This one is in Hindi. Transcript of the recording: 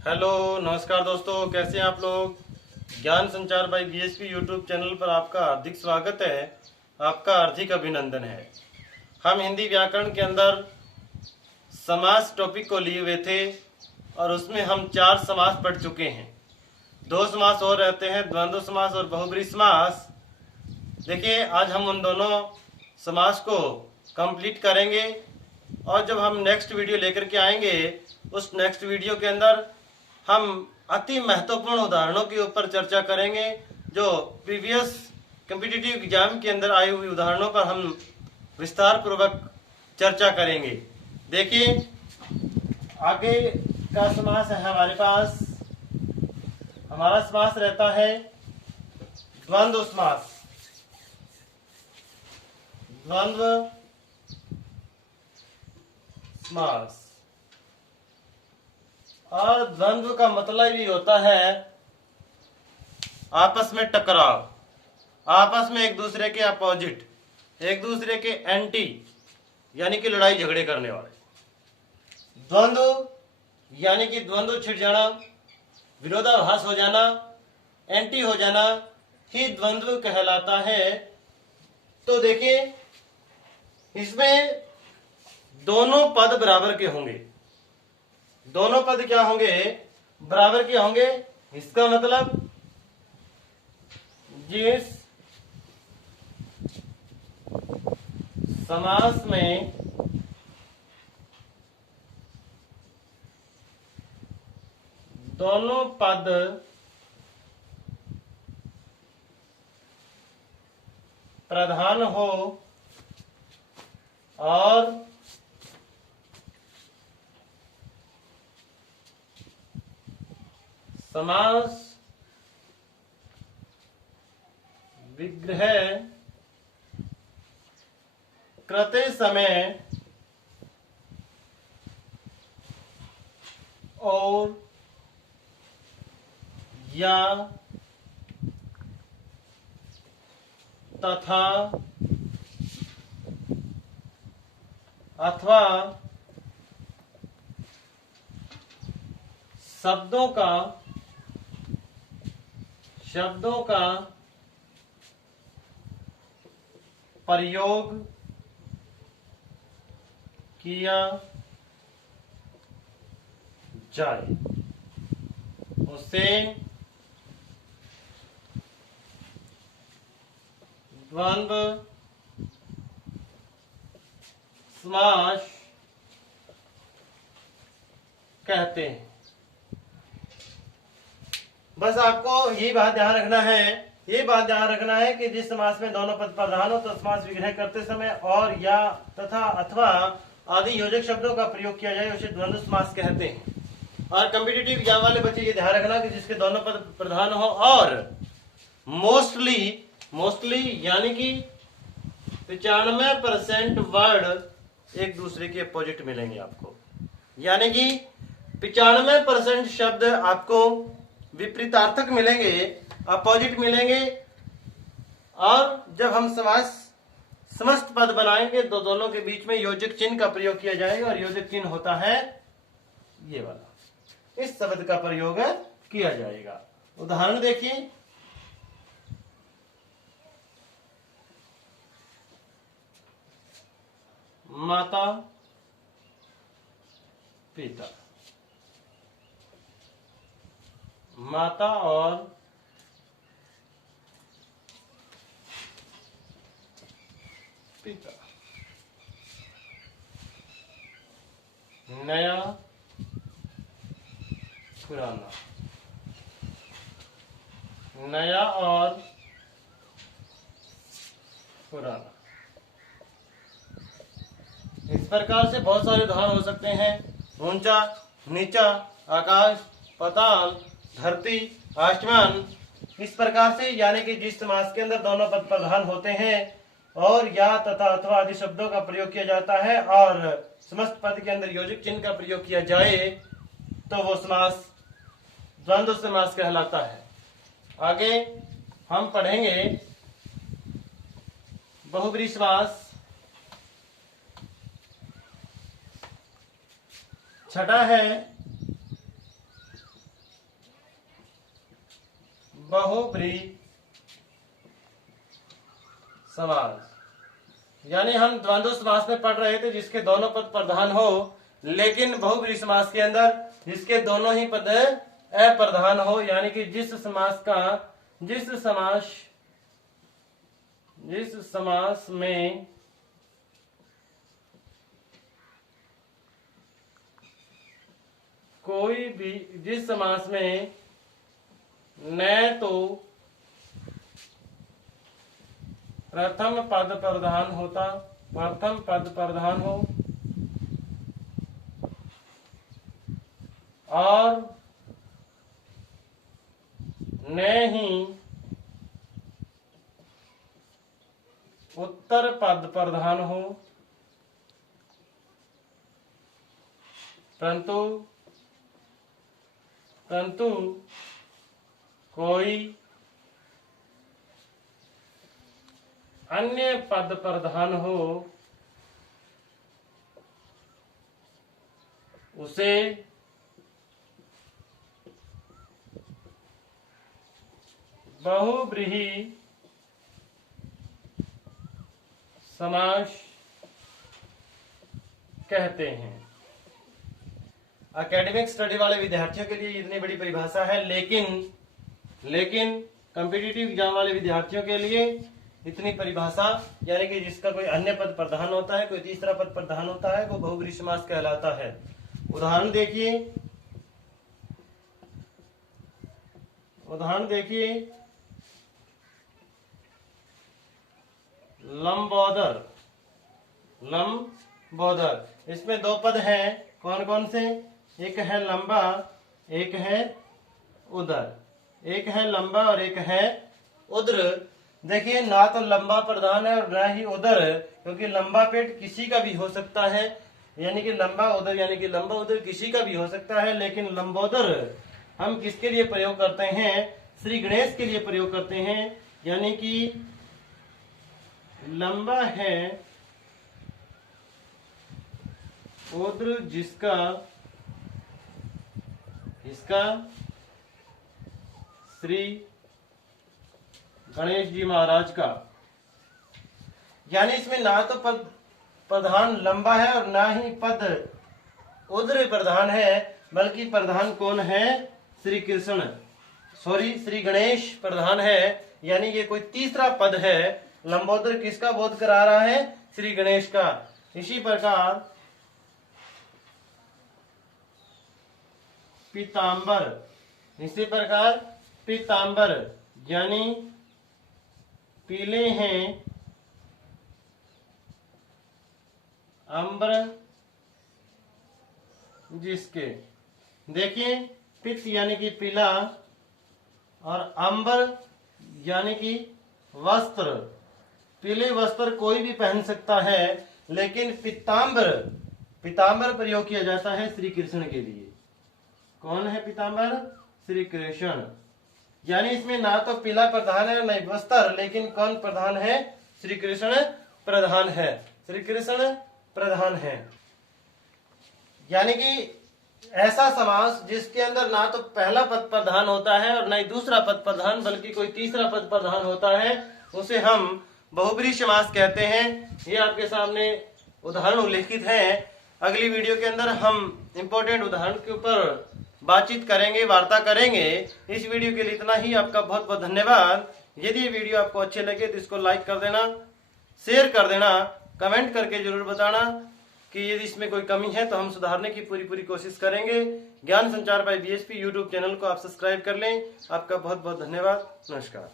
हेलो नमस्कार दोस्तों, कैसे हैं आप लोग। ज्ञान संचार बाय बीएसपी यूट्यूब चैनल पर आपका हार्दिक स्वागत है। आपका हार्दिक अभिनंदन है। हम हिंदी व्याकरण के अंदर समास टॉपिक को लिए हुए थे और उसमें हम 4 समास पढ़ चुके हैं। 2 समास और रहते हैं, द्वंद्व समास और बहुब्रीहि समास। देखिए, आज हम उन दोनों समास को कंप्लीट करेंगे और जब हम नेक्स्ट वीडियो लेकर के आएंगे, उस नेक्स्ट वीडियो के अंदर हम अति महत्वपूर्ण उदाहरणों के ऊपर चर्चा करेंगे, जो प्रीवियस कॉम्पिटिटिव एग्जाम के अंदर आई हुई उदाहरणों पर हम विस्तार पूर्वक चर्चा करेंगे। देखिए, आगे का समास है हमारे पास। हमारा समास रहता है द्वंद्व समास। द्वंद्व समास और द्वंद्व का मतलब ही होता है आपस में टकराव, आपस में एक दूसरे के अपोजिट, एक दूसरे के एंटी, यानी कि लड़ाई झगड़े करने वाले। द्वंद्व यानी कि द्वंद्व छिड़ जाना, विरोधाभास हो जाना, एंटी हो जाना ही द्वंद्व कहलाता है। तो देखिए, इसमें दोनों पद बराबर के होंगे। दोनों पद क्या होंगे? बराबर के होंगे। इसका मतलब जिस समास में दोनों पद प्रधान हो और समास विग्रह करते समय और या तथा अथवा शब्दों का प्रयोग किया जाए, उसे द्वंद्व समास कहते हैं। बस आपको ये बात ध्यान रखना है, कि जिस समास में दोनों पद प्रधान हो तो समास विग्रह करते समय और या तथा अथवा आदि योजक शब्दों का प्रयोग किया जाए, उसे द्वंद्व समास कहते हैं। और कॉम्पिटिटिव एग्जाम वाले बच्चे ये ध्यान रखना कि जिसके दोनों पद प्रधान हो और मोस्टली यानी कि 95% वर्ड एक दूसरे के अपोजिट मिलेंगे आपको, यानी कि 95% शब्द आपको विपरीतार्थक मिलेंगे, अपोजिट मिलेंगे। और जब हम समास समस्त पद बनाएंगे तो दोनों के बीच में योजक चिन्ह का प्रयोग किया जाएगा, और योजक चिन्ह होता है ये वाला। इस शब्द का प्रयोग किया जाएगा। उदाहरण देखिए, माता पिता। माता और पिता। नया पुराना। नया और पुराना। इस प्रकार से बहुत सारे उदाहरण हो सकते हैं। ऊंचा, नीचा, आकाश, पाताल, धरती, आसमान। इस प्रकार से, यानी कि जिस समास के अंदर दोनों पद प्रधान होते हैं और या तथा अथवा आदि शब्दों का प्रयोग किया जाता है और समस्त पद के अंदर योजक चिन्ह का प्रयोग किया जाए, तो वो समास द्वंद्व समास कहलाता है। आगे हम पढ़ेंगे बहुब्रीहि समास। छठा है बहुब्रीहि समास। यानी हम द्वंद्व समास में पढ़ रहे थे जिसके दोनों पद प्रधान हो, लेकिन बहुब्रीहि समास के अंदर जिसके दोनों ही पद अप्रधान हो, यानी कि जिस समास में कोई भी, जिस समास में न तो प्रथम पद प्रधान हो और न ही उत्तर पद प्रधान हो, परंतु कोई अन्य पद प्रधान हो, उसे बहुब्रीहि समास कहते हैं। एकेडमिक स्टडी वाले विद्यार्थियों के लिए इतनी बड़ी परिभाषा है, लेकिन कॉम्पिटिटिव एग्जाम वाले विद्यार्थियों के लिए इतनी परिभाषा, यानी कि जिसका कोई अन्य पद प्रधान होता है, कोई तीसरा पद प्रधान होता है, वो बहुब्रीहि समास कहलाता है। उदाहरण देखिए, लंबोदर। इसमें दो पद हैं, कौन कौन से? एक है लंबा, एक है उदर। एक है लंबा और एक है उदर। देखिए, ना तो लंबा प्रधान है और ना ही उदर, क्योंकि लंबा पेट किसी का भी हो सकता है, यानी कि लंबा उदर किसी का भी हो सकता है। लेकिन लंबोदर हम किसके लिए प्रयोग करते हैं? श्री गणेश के लिए प्रयोग करते हैं। यानी कि लंबा है उदर इसका श्री गणेश जी महाराज का। यानी इसमें ना तो पद प्रधान लंबा है और ना ही पद उदर प्रधान है, बल्कि प्रधान कौन है? श्री गणेश प्रधान है। यानी ये कोई तीसरा पद है। लंबोदर किसका बोध करा रहा है? श्री गणेश का। इसी प्रकार पीतांबर, यानी पीले हैं अंबर जिसके। देखिए, पित्त यानी कि पीला और अंबर यानी कि वस्त्र। पीले वस्त्र कोई भी पहन सकता है, लेकिन पीतांबर प्रयोग किया जाता है श्री कृष्ण के लिए। कौन है पीतांबर? श्री कृष्ण। यानी इसमें ना तो पीला प्रधान है न वस्त्र, लेकिन कौन प्रधान है? श्री कृष्ण प्रधान है। यानी कि ऐसा समास जिसके अंदर ना तो पहला पद प्रधान होता है और न ही दूसरा पद प्रधान, बल्कि कोई तीसरा पद प्रधान होता है, उसे हम बहुब्रीहि समास कहते हैं। ये आपके सामने उदाहरण उल्लेखित है। अगली वीडियो के अंदर हम इंपॉर्टेंट उदाहरण के ऊपर बातचीत करेंगे, वार्ता करेंगे। इस वीडियो के लिए इतना ही। आपका बहुत बहुत धन्यवाद। यदि ये वीडियो आपको अच्छे लगे तो इसको लाइक कर देना, शेयर कर देना, कमेंट करके जरूर बताना कि यदि इसमें कोई कमी है तो हम सुधारने की पूरी कोशिश करेंगे। ज्ञान संचार बाय बीएसपी यूट्यूब चैनल को आप सब्सक्राइब कर लें। आपका बहुत बहुत धन्यवाद। नमस्कार।